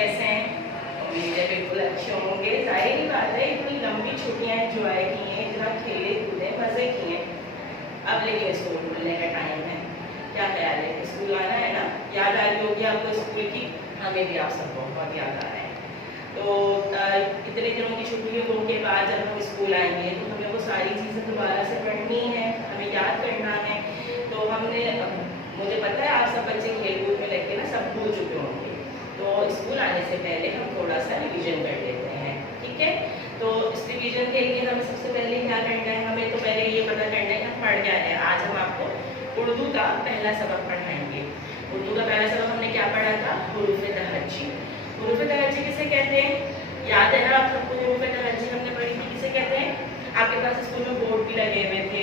कैसे हैं? उम्मीद है बिल्कुल अच्छे होंगे। जाहिर ही बात है, इतनी लंबी छुट्टियां एंजॉय की हैं, इतना खेले कूदे मज़े किए। अब लेकिन स्कूल खुलने का टाइम है। क्या ख्याल है? स्कूल आना है ना? याद आ रही होगी आपको स्कूल की। हमें भी आप सबको बहुत याद आ रहा है। तो इतने दिनों की छुट्टियों के बाद जब हम स्कूल आएंगे तो हमें वो सारी चीज़ें दोबारा से पढ़नी है, हमें याद करना है। तो हमने मुझे पता है आप सब बच्चे खेल कूद में लग के ना सब भूल चुके होंगे। तो स्कूल आने से पहले हम थोड़ा सा रिवीजन कर लेते हैं, ठीक है? तो इस रिवीजन के लिए हमें सबसे पहले क्या करना है? हमें तो पहले ये पता करना है कि हम पढ़ क्या है। आज हम आपको उर्दू का पहला सबक पढ़ाएंगे। उर्दू का पहला सबक हमने क्या पढ़ा था? हुरूफ़े तहज्जी। हुरूफ़े तहज्जी किसे कहते हैं? याद है ना आप सबको? हुरूफ़े तहज्जी हमने पढ़ी थी, किसे कहते हैं? आपके पास स्कूल में बोर्ड भी लगे हुए थे,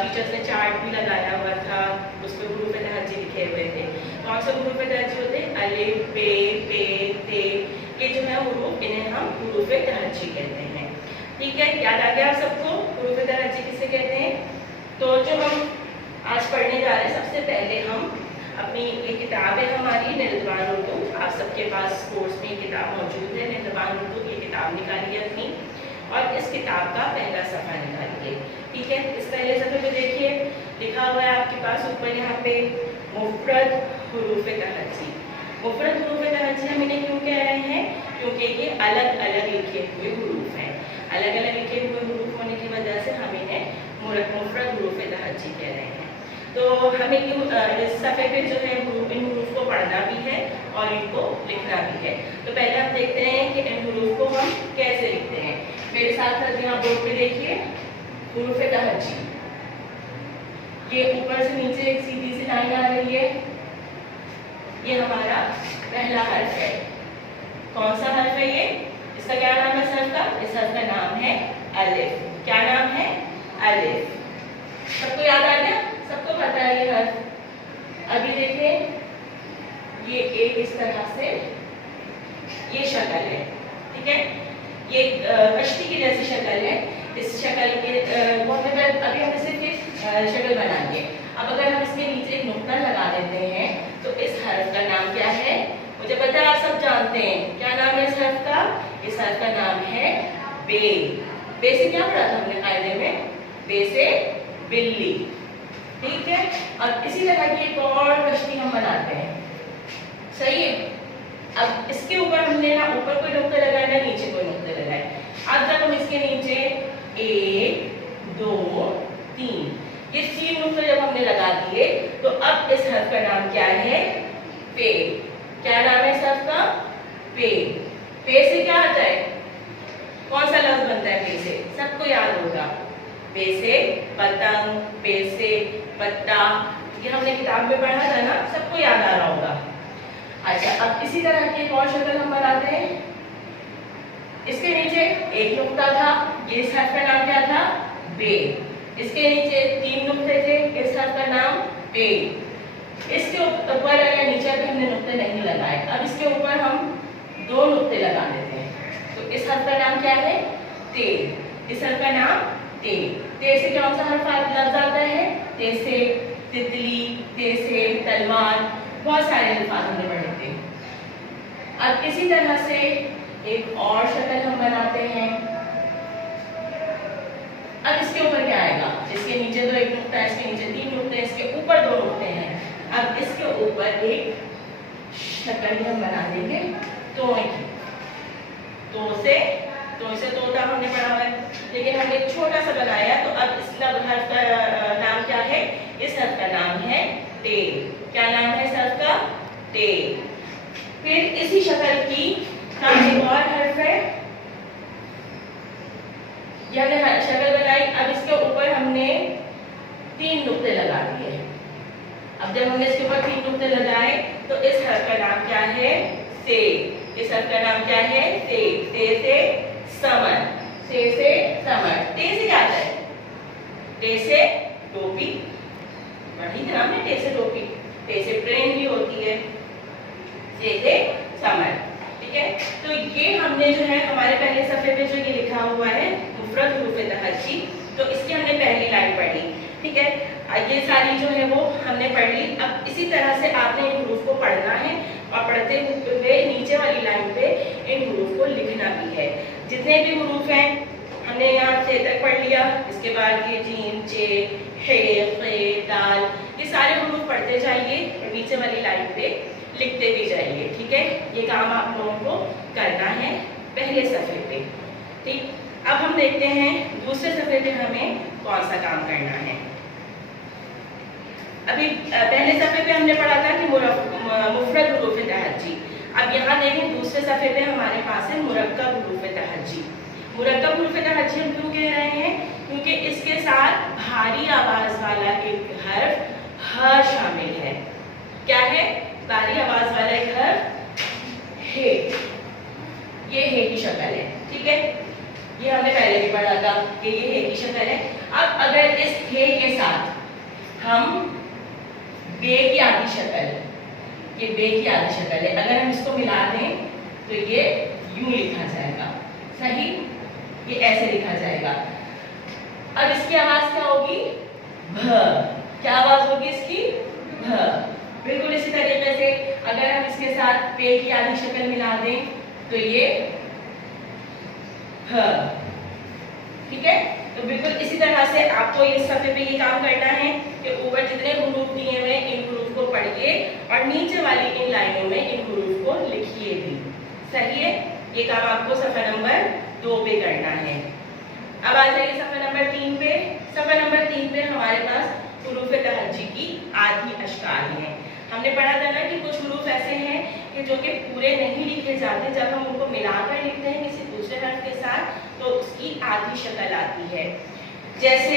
टीचर्स ने चार्ट भी लगाया हुआ था, उस पर हुरूफ़े तहज्जी लिखे हुए थे। कौन से हुरूफ़े तहज्जी होते हैं? अलिफ, बे, ते, ते, ये जो है हुरूफ, इन्हें हम हुरूफ़े तहज्जी कहते हैं। ठीक है, याद आ गया आप सबको हुरूफ़े तहज्जी किसे कहते हैं? तो जो हम आज पढ़ने जा रहे हैं, सबसे पहले हम अपनी ये किताब है हमारी निर्वाण उर्दू। आप सबके पास कोर्स में किताब मौजूद है निर्वाण उर्दू। ये किताब निकालिए अपनी और इस किताब का पहला सफ़ा निकालिए। ठीक है, इस पहले सफ़े पे देखिए लिखा हुआ है आपके पास ऊपर यहाँ पे मुफ़रद हुरूफ़े तहज्जी। मुफ़रद हुरूफ़े तहज्जी हम इन्हें क्यों कह रहे हैं? क्योंकि ये अलग अलग लिखे हुए हुरूफ हैं। अलग अलग लिखे हुए हुरूफ होने की वजह से हम इन्हें मुफ़रद हुरूफ़े तहज्जी कह रहे हैं। तो हमें इस सफ़े पे जो है इन हुरूफ को पढ़ना भी है और इनको लिखना भी है। तो पहले हम देखते हैं कि इन हुरूफ को हम कैसे लिखते हैं। मेरे साथ साथ यहाँ बोर्ड पे देखिए हुरूफ़े तहज्जी। ये ऊपर से नीचे एक सीधी सी लाइन आ रही है, ये हमारा पहला हर्फ है। कौन सा हर्फ है ये? इसका क्या नाम है? इस हर्फ का, इस हर्फ का नाम है अलिफ। क्या नाम है? अलिफ। सबको याद आ गया? सबको पता है ये हर्फ। अभी देखें ये एक इस तरह से ये शक्ल है, ठीक है? ये कश्ती की जैसी शक्ल है। इस शक्ल के अभी हमने सिर्फ एक शक्ल बनाई है। अब अगर हम इसके नीचे एक नुक्ता लगा देते हैं तो इस हर्फ का नाम क्या है? मुझे पता है आप सब जानते हैं। क्या नाम है इस हर्फ का? इस हर्फ का नाम है बे। बे से क्या पढ़ा था हमने कायदे में? बे से बिल्ली। ठीक है, अब इसी तरह की एक और कश्ती हम बनाते हैं, सही है? अब इसके ऊपर हमने ना ऊपर कोई नुक्ते लगाए ना नीचे कोई नुक्ते लगाए। अब जब हम इसके नीचे 1, 2, 3 ये 3 नुक्ते जब हमने लगा दिए तो अब इस हर्फ का नाम क्या है? पे। क्या नाम है इस हर्फ का? पे। पे से क्या आता है? कौन सा लफ्ज बनता है पे से? सबको याद होगा। पे से पतंग, पे से पत्ता, ये हमने किताब में पढ़ा था ना, सबको याद आ रहा होगा। अच्छा, अब इसी तरह की एक और शक्ल हम बनाते हैं। इसके नीचे एक नुक्ता था, ये इस हर्फ का नाम क्या था? बे। इसके नीचे 3 नुक्ते थे, इस हर्फ का नाम पे। इसके ऊपर या नीचे भी हमने नुक्ते नहीं लगाए। अब इसके ऊपर हम 2 नुक्ते लगा देते हैं। तो इस हर्फ का नाम क्या है? ते। इस हर्फ का नाम ते। ते से कौन सा हर्फ लफ्ज आता है? ते से तितली, ते से तलवार, बहुत सारे अल्फाज हमने पढ़े थे। अब इसी तरह से एक और शक्ल हम बनाते हैं। अब इसके ऊपर क्या आएगा? इसके नीचे तो एक नुक्ता है, इसके नीचे 3 नुक्ते हैं, इसके ऊपर 2 नुक्ते हैं। अब इसके ऊपर एक शक्ल हम बना देंगे तोय की। तो इसे तोता हमने पढ़ा हुआ है, लेकिन हमने छोटा सा बनाया। तो अब इस हर्फ का नाम क्या है? इस हर्फ का नाम है ते। क्या नाम है इस हर्फ का? ते। फिर इसी शक्ल की एक और हर्फ है, ये हमने शक्ल बनाई। अब इसके ऊपर हमने 3 नुक्ते लगा दिए। अब जब हमने इसके ऊपर 3 नुक्ते लगाए तो इस हर्फ का नाम क्या है? से। इस हर्फ का नाम क्या है? से। से से समर। से समर। ते से क्या आता है? ते से टोपी, पढ़ी थी हमने ते से टोपी। ते से ट्रेन भी होती है। से समर, ठीक है? तो ये हमने जो है हमारे पहले सफ़े पे जो ये लिखा हुआ है मुफ़रद हुरूफ़े तहज्जी, तो इसकी हमने पहली लाइन पढ़ी, ठीक है? ये सारी जो है वो हमने पढ़ ली। अब इसी तरह से आपने इन हुरूफ को पढ़ना है और पढ़ते हुए नीचे वाली लाइन जितने भी हुरूफ हैं हमने यहाँ से तक पढ़ लिया। इसके बाद ये जीम, चे, हे, खे, दाल, ये सारे हुरूफ पढ़ते जाइए और नीचे वाली लाइन पे लिखते भी जाइए। ठीक है, ये काम आप लोगों को करना है पहले सफ़े पे। ठीक, अब हम देखते हैं दूसरे सफ़े पे हमें कौन सा काम करना है। अभी पहले सफ़े पे हमने पढ़ा था कि मुफरद हुरूफ तहज्जी। अब यहाँ देखें दूसरे सफ़े पे हमारे पास है मुरक्कब हुरूफ तहज्जी। मुरक्कब हुरूफ तहज्जी हम क्यों कह रहे हैं? क्योंकि इसके साथ भारी आवाज़ वाला एक हर्फ ह शामिल है। क्या है? भारी आवाज़ वाला एक हर्फ हे। ये हे की शक्ल है। ठीक है, ये हमने पहले भी पढ़ा था कि ये हे की शक्ल है। अब अगर इस हे के साथ हम बे की आधी शक्ल, ये बे की आधी शक्ल है, अगर हम इसको मिला दें तो ये यूं लिखा जाएगा। सही, ये ऐसे लिखा जाएगा। अब इसकी आवाज क्या होगी? भ। क्या आवाज होगी इसकी? भ। बिल्कुल इसी तरीके से अगर हम इसके साथ पे की आधी शक्ल मिला दें तो ये ह। ठीक है, तो बिल्कुल इसी तरह से आपको इस सफ़े पे ये काम करना है कि ऊपर जितने हुरूफ दिए हुए इन हुरूफ को पढ़िए और नीचे वाली इन लाइनों में इन हुरूफ को लिखिए भी। सही है, ये काम आपको सफ़ा नंबर 2 पे करना है। अब आ जाइए सफ़ा नंबर 3 पे। सफ़ा नंबर 3 पे हमारे पास हुरूफ तहज्जी की आधी अशकाल हैं। हमने पढ़ा था ना कि कुछ हुरूफ ऐसे हैं कि जो कि पूरे नहीं लिखे जाते, जब हम उनको मिलाकर लिखते हैं किसी दूसरे हर्फ के साथ तो उसकी आधी शक्ल आती है। जैसे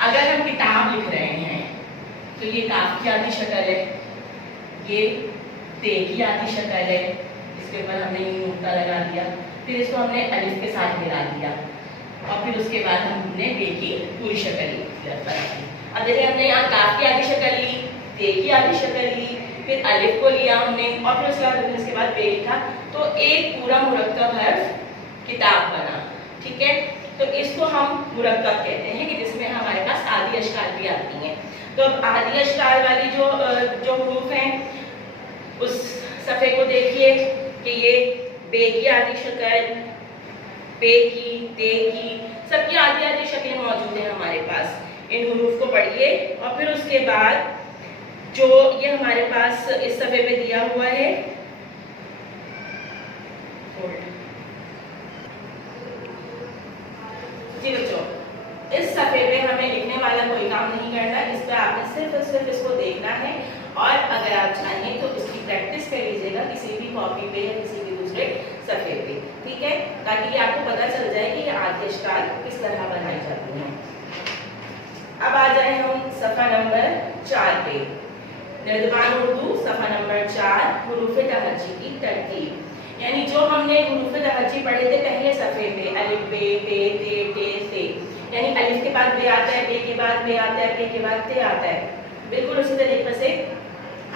अगर हम किताब लिख रहे हैं तो ये काफ की आधी शक्ल है, ये ते की आधी शक्ल है, इसके ऊपर हमने यूं नुक्ता लगा दिया, फिर इसको हमने अलिफ के साथ मिला दिया और फिर उसके बाद हमने बे की पूरी शक्ल ली। अब देखिए हमने यहाँ काफ की आधी शक्ल ली, ते की आधी शक्ल ली, फिर अलिफ को लिया हमने और फिर उसके बाद बे लिखा, तो एक पूरा मुरक्कब हर्फ किताब बना। ठीक है, तो इसको हम मुरक्कब कहते हैं कि जिसमें हमारे पास आधी अशकाल भी आती हैं। तो अब आधी अशकाल वाली जो हुरूफ हैं उस सफ़े को देखिए कि ये बे की आधी शक्ल, पे की, ते की, सबकी आधी आधी शक्लें मौजूद हैं हमारे पास। इन हुरूफ को पढ़िए और फिर उसके बाद जो ये हमारे पास इस सफ़े पे दिया हुआ है, जी बच्चों, इस सफ़े पे हमें लिखने वाला कोई काम नहीं करना, इस पर आपने सिर्फ और सिर्फ इसको देखना है और अगर आप चाहें तो इसकी प्रैक्टिस कर लीजिएगा किसी भी कॉपी पे या किसी भी दूसरे सफ़े पे। ठीक है, ताकि ये आपको पता चल जाए कि ये आधी अशकाल किस तरह बनाई जाती हैं। अब आ जाए हम सफ़ा नंबर 4 पे। निर्दबान उर्दू सफ़ा नंबर 4 हुरूफ तहज्जी की तरतीब। यानी जो हमने हुरूफ तहज्जी पढ़े थे पहले सफ़े पे, अलिफ, बे, ते, ते, टे, से, यानी अलिफ के बाद बे आता है, बे के बाद बे आता है, बे के बाद ते आता है। बिल्कुल उसी तरीके से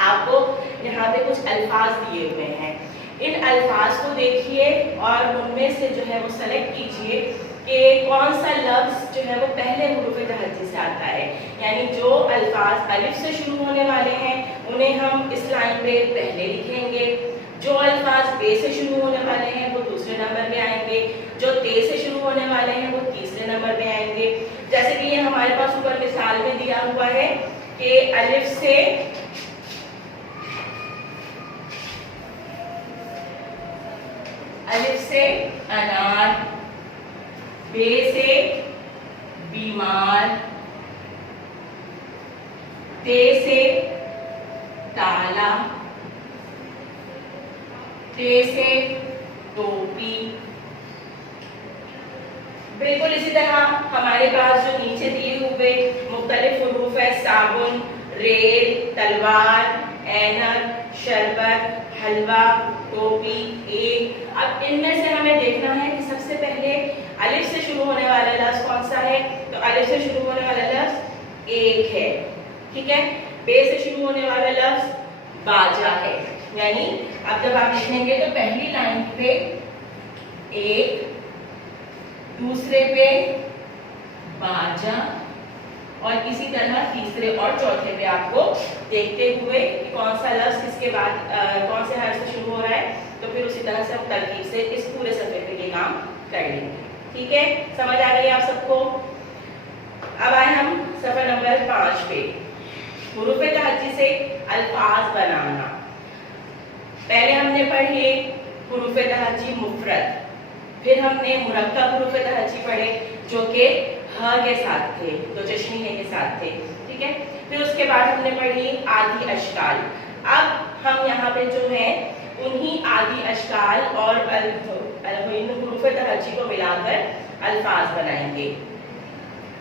आपको यहाँ पे कुछ अल्फाज दिए हुए हैं, इन अल्फाज को देखिए और उनमें से जो है वो सेलेक्ट कीजिए कि कौन सा लफ्ज़ जो है वो पहले हुरूफ तहज्जी से आता है। यानी जो अल्फाज अलिफ से शुरू होने वाले हैं उन्हें हम इस लाइन पे पहले लिखेंगे, जो अल्फाज बे से शुरू होने वाले हैं वो दूसरे नंबर पे आएंगे, जो ते से शुरू होने वाले हैं वो तीसरे नंबर पे आएंगे। जैसे कि ये हमारे पास ऊपर मिसाल में दिया हुआ है कि अलिफ से अनार, बे से बीमार, ते से ताला, ते से टोपी। बिल्कुल इसी तरह हमारे पास जो नीचे दिए हुए मुख्तलिफ हुरूफ है, साबुन, रेल, तलवार, ऐनक, शरबत, हलवा, टोपी, एक। अब इनमें से हमें देखना है कि सबसे पहले अलिफ से शुरू होने वाला लफ्ज़ कौन सा है, तो अलिफ से शुरू होने वाला लफ्ज़ एक है। ठीक है, बे से शुरू होने वाला लफ्ज़ बाजा है। यानी अब जब आप लिखेंगे तो पहली लाइन पे एक, दूसरे पे बाजा और इसी तरह तीसरे और चौथे पे आपको देखते हुए कि कौन सा लफ्ज़ किसके बाद कौन से हर्फ से शुरू हो रहा है, तो फिर उसी तरह से हम तरकीब से इस पूरे सफ़े पे ये काम कर लेंगे। ठीक है, समझ आ गई आप सबको? अब आए हम सफ़ा नंबर 5 पे, हुरूफ तहज्जी से अल्फाज बनाना। पहले हमने पढ़े हुरूफ तहज्जी मुफरद, फिर हमने मुरक्कब हुरूफ तहज्जी पढ़े जो कि ह के साथ थे, दो चश्मी है के साथ थे। ठीक है, फिर उसके बाद हमने पढ़ी आदि अशकाल। अब हम यहाँ पे जो है उन्हीं आदि अशकाल और हुरूफ तहज्जी को मिलाकर अल्फाज बनाएंगे।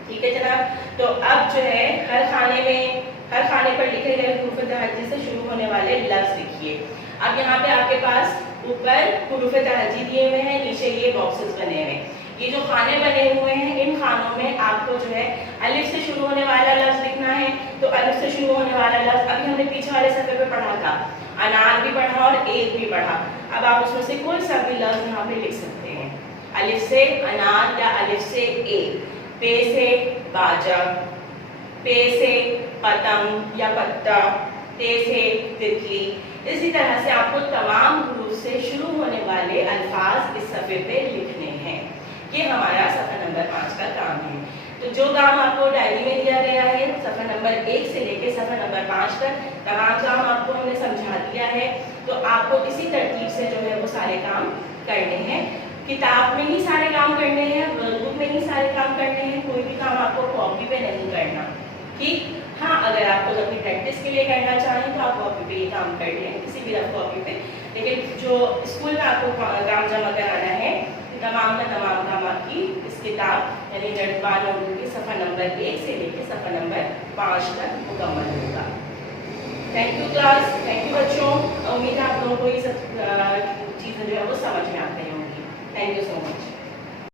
ठीक है जनाब, तो अब जो है हर खाने पर लिखे गए हुरूफ तहज्जी से शुरू होने वाले लफ्ज लिखिए। अब यहाँ पे आपके पास ऊपर हुरूफ तहज्जी दिए हुए हैं, नीचे ये बॉक्सेस बने हुए हैं। ये जो खाने बने हुए हैं, इन खानों में आपको जो है अलिफ से शुरू होने वाला लफ्ज लिखना है। तो अलिफ से शुरू होने वाला लफ्ज अभी हमने पीछे वाले सफ़े पे पढ़ा था, अनार भी पढ़ा और एक भी पढ़ा। अब आप उसमें से कोई सा भी लफ्ज यहाँ पे लिख सकते हैं। अलिफ से अनार या अलिफ से एक, पे से बाजा, पे से पतंग या पत्ता, ते से तितली। इसी तरह से आपको तमाम हुरूफ से शुरू होने वाले अल्फाज इस सफ़े पे लिखने हैं। ये हमारा सफ़ा नंबर 5 का काम है। तो जो काम आपको डायरी में दिया गया है सफ़ा नंबर 1 से लेकर सफ़ा नंबर 5 तक तमाम काम आपको हमने समझा दिया है। तो आपको इसी तरतीब से जो है वो सारे काम करने हैं। किताब में ही सारे काम करने हैं, वर्कबुक में ही सारे काम करने हैं, कोई भी काम आपको कॉपी पे नहीं करना। ठीक, हाँ अगर आपको अपनी प्रैक्टिस के लिए करना चाहें तो आप कॉपी पे ये काम कर लें, किसी भी रफ कॉपी पे। लेकिन जो स्कूल में आपको काम जमा कराना है तमाम का तमाम काम आपकी इस किताब यानी जड़बान उर्दू की सफ़ा नंबर 1 से लेकर सफ़ा नंबर 5 तक मुकम्मल होगा। Thank you class, thank you बच्चों। उम्मीद है आप लोगों को ये सब चीज़ें जो है वो समझ में आते हैं।